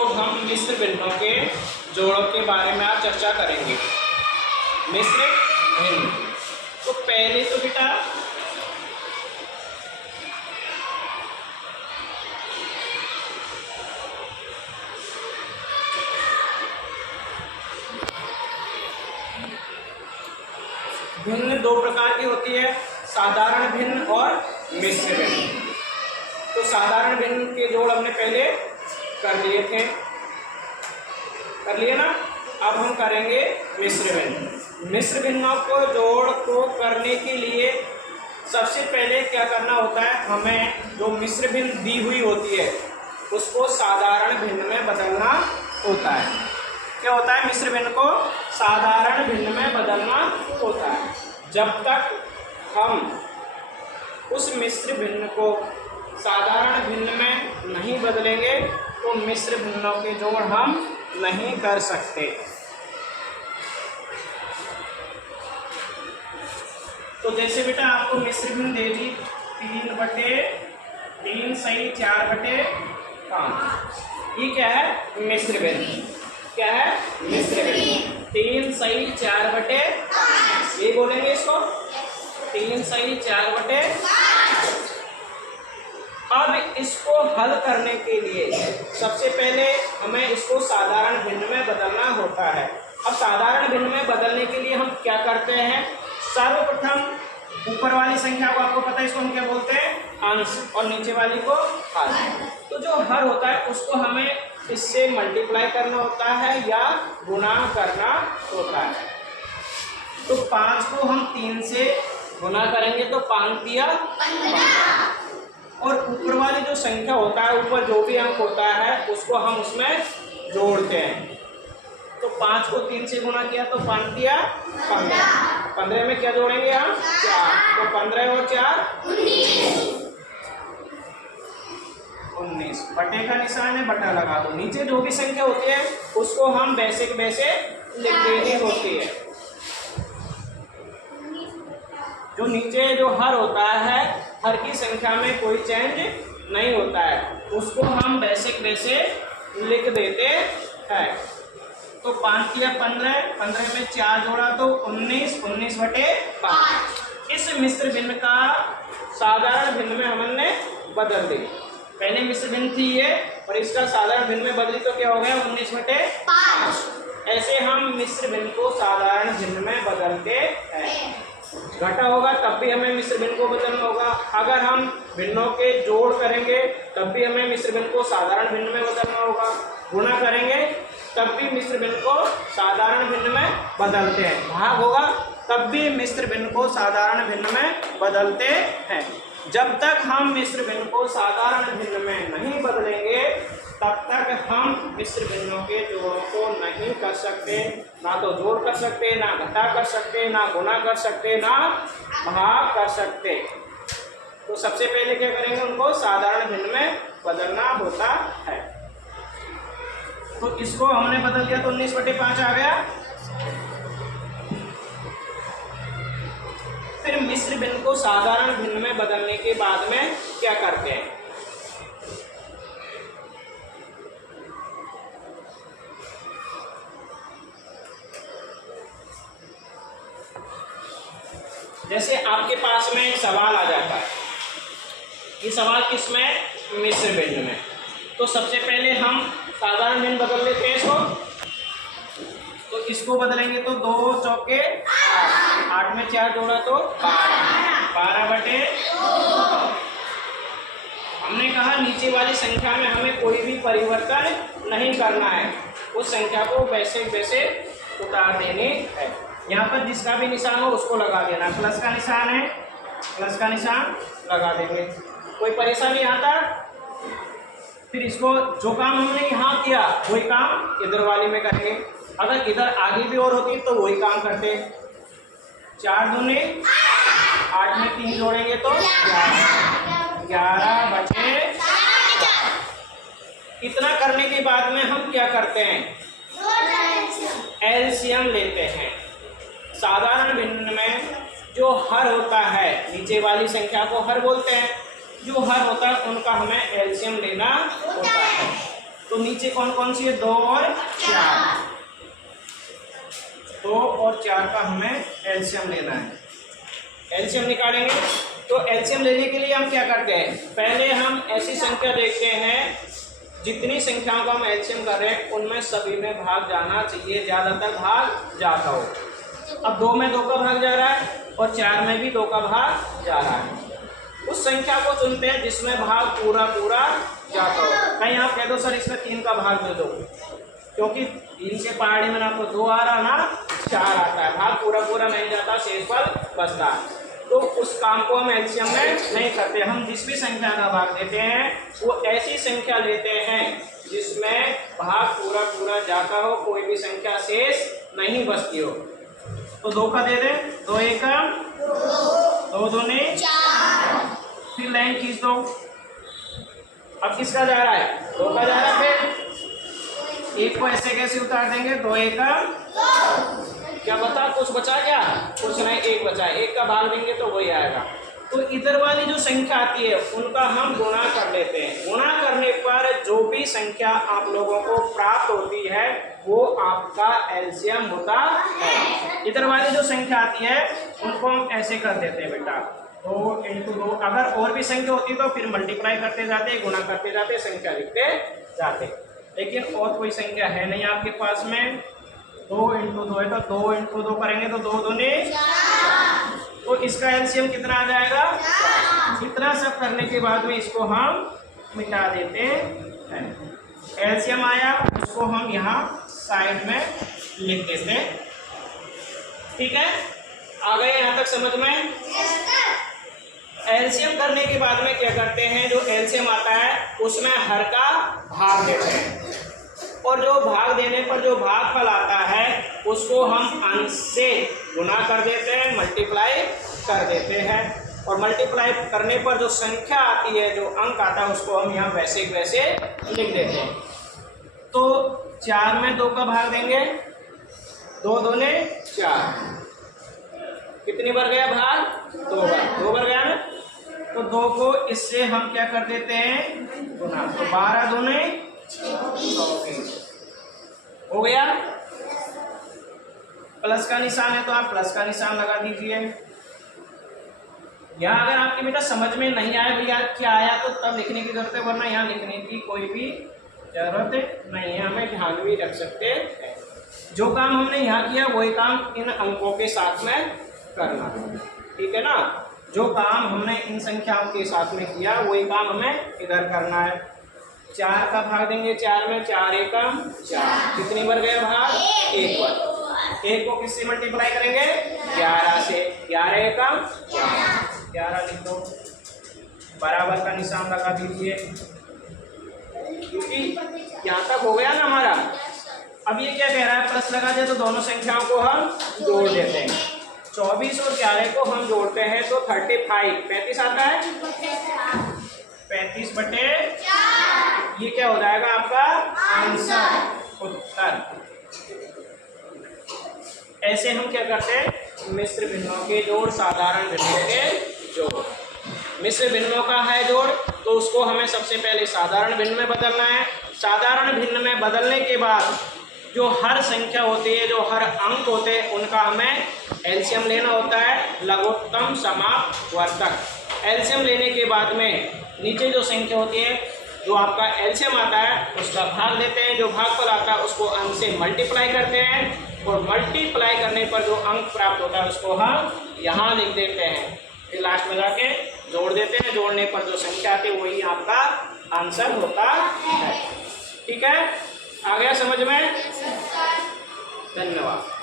तो हम मिश्र भिन्नों के जोड़ों के बारे में आज चर्चा करेंगे। मिश्र भिन्न, तो पहले तो बेटा भिन्न दो प्रकार की होती है, साधारण भिन्न और मिश्र भिन्न। तो साधारण भिन्न के जोड़ हमने पहले कर लिए थे, कर लिए ना। अब हम करेंगे मिश्र भिन्न। मिश्र भिन्नों को जोड़ को करने के लिए सबसे पहले क्या करना होता है, हमें जो मिश्र भिन्न दी हुई होती है उसको साधारण भिन्न में बदलना होता है। क्या होता है, मिश्र भिन्न को साधारण भिन्न में बदलना होता है। जब तक हम उस मिश्र भिन्न को साधारण भिन्न में नहीं बदलेंगे तो मिश्र भिन्नों के जोड़ हम नहीं कर सकते। तो जैसे बेटा आपको मिश्र भिन्न दे दी 3/3 सही 4/5। ये क्या है, मिश्र भिन्न। क्या है, मिश्र भिन्न। 3 सही 4/5, ये बोलेंगे इसको 3 सही 4/5। अब इसको हल करने के लिए सबसे पहले हमें इसको साधारण भिन्न में बदलना होता है। अब साधारण भिन्न में बदलने के लिए हम क्या करते हैं, सर्वप्रथम ऊपर वाली संख्या को आपको पता है इसको हम क्या बोलते हैं, अंश, और नीचे वाली को हर। तो जो हर होता है उसको हमें इससे मल्टीप्लाई करना होता है या गुणा करना होता है। तो 5 को हम 3 से गुणा करेंगे तो 5 दिया 15। और ऊपर वाली जो संख्या होता है, ऊपर जो भी अंक होता है उसको हम उसमें जोड़ते हैं। तो 5 को 3 से गुणा किया तो 5 दिया 15। 15 में क्या जोड़ेंगे हम, 4। तो 15 और 4 19। बटे का निशान है, बटा लगा दो। नीचे जो भी संख्या होती है उसको हम वैसे के वैसे लिख देनी होती है। जो नीचे जो हर होता है, हर की संख्या में कोई चेंज नहीं होता है, उसको हम वैसे के वैसे लिख देते हैं। तो 5 किया 15, 15 में 4 जोड़ा तो 19, 19/5। इस मिश्र भिन्न का साधारण भिन्न में हमने बदल दी। पहले मिश्र भिन्न थी ये, और इसका साधारण भिन्न में बदली तो क्या हो गया, 19/5। ऐसे हम मिश्र भिन्न को साधारण भिन्न में बदलते हैं। घटा होगा तब भी हमें मिश्र भिन्न को बदलना होगा। अगर हम भिन्नों के जोड़ करेंगे तब भी हमें मिश्र भिन्न को साधारण भिन्न में बदलना होगा। गुणा करेंगे तब भी मिश्र भिन्न को साधारण भिन्न में बदलते हैं। भाग होगा तब भी मिश्र भिन्न को साधारण भिन्न में बदलते हैं। जब तक हम मिश्र भिन्न को साधारण भिन्न में नहीं बदलेंगे तब तक हम मिश्र भिन्नों के जोड़ों को नहीं कर सकते। ना तो जोड़ कर सकते, ना घटा कर सकते, ना गुणा कर सकते, ना भाग कर सकते। तो सबसे पहले क्या करेंगे, उनको साधारण भिन्न में बदलना होता है। तो इसको हमने बदल दिया तो 19/5 आ गया। फिर मिश्र भिन्न को साधारण भिन्न में बदलने के बाद में क्या करते हैं, जैसे आपके पास में एक सवाल आ जाता है, ये सवाल किसमें, मिश्र भिन्न में। तो सबसे पहले हम साधारण भिन्न बदल लेते हैं इसको। तो इसको बदलेंगे तो 2 चौके 8 में 4 जोड़ा तो 12/2। हमने कहा नीचे वाली संख्या में हमें कोई भी परिवर्तन नहीं करना है, उस संख्या को वैसे वैसे उतार देनी है। यहाँ पर जिसका भी निशान हो उसको लगा देना। प्लस का निशान है, प्लस का निशान लगा देंगे, कोई परेशानी आता। फिर इसको जो काम हमने यहाँ किया वही काम इधर वाली में करेंगे। अगर इधर आगे भी और होती तो वही काम करते। 4 दूनी 8 में 3 जोड़ेंगे तो 11/4। इतना करने के बाद में हम क्या करते हैं, एलसीएम लेते हैं। साधारण भिन्न में जो हर होता है, नीचे वाली संख्या को हर बोलते हैं, जो हर होता है उनका हमें एलसीएम लेना होता है। तो नीचे कौन कौन सी है? 2 और 4। 2 और 4 का हमें एलसीएम लेना है। एलसीएम निकालेंगे तो एलसीएम लेने के लिए हम क्या करते हैं? पहले हम ऐसी संख्या देखते हैं, जितनी संख्याओं का हम एलसीएम कर रहे हैं उनमें सभी में भाग जाना चाहिए, ज़्यादातर भाग जाता हो। अब 2 में 2 का भाग जा रहा है और 4 में भी 2 का भाग जा रहा है। उस संख्या को चुनते हैं जिसमें भाग पूरा पूरा जाता हो। कहीं आप कह दो सर इसमें 3 का भाग दे दो, क्योंकि 3 से पहाड़ी में ना तो 2 आ रहा ना 4 आता है, भाग पूरा पूरा नहीं जाता, शेषफल बचता है। तो उस काम को हम एलसीएम में नहीं करते। हम जिस भी संख्या का भाग देते हैं वो ऐसी संख्या लेते हैं जिसमें भाग पूरा पूरा जाता हो, कोई भी संख्या शेष नहीं बचती हो। तो 2 का दे दें, 2 1 2 दूनी 4। फिर लाइन खींच दो। अब किसका जा रहा है? 2 का जा रहा है। फिर 1 को ऐसे कैसे उतार देंगे? 2 1 क्या बता, कुछ बचा क्या? कुछ नहीं, 1 बचा है। 1 का भाग देंगे तो वही आएगा। तो इधर वाली जो संख्या आती है उनका हम गुणा कर लेते हैं। गुणा करने पर जो भी संख्या आप लोगों को प्राप्त होती है वो आपका एलसीएम होता है। इधर वाली जो संख्या आती है उनको हम ऐसे कर देते हैं बेटा, 2 × 2। अगर और भी संख्या होती तो फिर मल्टीप्लाई करते जाते, गुणा करते जाते, संख्या लिखते जाते। लेकिन और कोई संख्या है नहीं आपके पास में। 2 × 2 है तो 2 × 2 करेंगे तो 2 दूनी 4। तो इसका एलसीएम कितना आ जाएगा? 4। इतना सब करने के बाद में इसको हम मिटा देते हैं। एलसीएम आया, उसको हम यहाँ साइड में लिख देते हैं। ठीक है, आ गए यहाँ तक समझ में? एलसीएम करने के बाद में क्या करते हैं? जो एलसीएम आता है उसमें हर का भाग देते हैं, और जो भाग देने पर जो भागफल आता है उसको हम अंश से गुणा कर देते हैं, मल्टीप्लाई कर देते हैं। और मल्टीप्लाई करने पर जो संख्या आती है, जो अंक आता है, उसको हम यहाँ वैसे वैसे लिख देते हैं। तो 4 में 2 का भाग देंगे, 2 दूनी 4। कितनी बार गया भाग? 2 बार। 2 बार गया ना, तो 2 को इससे हम क्या कर देते हैं? गुणा। तो 12 दूनी 24 हो गया। प्लस का निशान है तो आप प्लस का निशान लगा दीजिए। यहाँ अगर आपके बेटा समझ में नहीं आया भैया क्या आया तो तब लिखने की जरूरत है, वरना यहाँ लिखने की कोई भी जरूरत नहीं है, हमें ध्यान भी रख सकते हैं। जो काम हमने यहाँ किया वही काम इन अंकों के साथ में करना, ठीक है ना? जो काम हमने इन संख्याओं के साथ में किया वही काम हमें इधर करना है। 4 का भाग देंगे, 4 में 4 1 4। कितनी बार गया भाग? 1 बार। 1 को किससे मल्टीप्लाई करेंगे? 11 से। 11 1 11 लिख दो, बराबर का निशान लगा दीजिए, क्योंकि यहाँ तक हो गया ना हमारा। अब ये क्या कह रहा है? प्लस लगा दे तो दोनों संख्याओं को हम जोड़ देते हैं। 24 और 11 को हम जोड़ते हैं तो 35 35 आता है। 35 बटे 4 ये क्या हो जाएगा आपका आंसर, उत्तर। ऐसे हम क्या करते हैं? मिश्र भिन्नों के जोड़, साधारण भिन्नों के जोड़। मिश्र भिन्नों का है जोड़ तो उसको हमें सबसे पहले साधारण भिन्न में बदलना है। साधारण भिन्न में बदलने के बाद जो हर संख्या होती है, जो हर अंक होते हैं, उनका हमें एलसीएम लेना होता है, लघुत्तम समापवर्तक। एलसीएम लेने के बाद में नीचे जो संख्या होती है, जो आपका एलसीएम आता है उसका भाग देते हैं, जो भागफल आता है उसको अंक से मल्टीप्लाई करते हैं, और मल्टीप्लाई करने पर जो अंक प्राप्त होता है उसको हम यहाँ लिख देते हैं। फिर लास्ट में जाके जोड़ देते हैं, जोड़ने पर जो संख्या आती है वही आपका आंसर होता है। ठीक है, आ गया समझ में? धन्यवाद।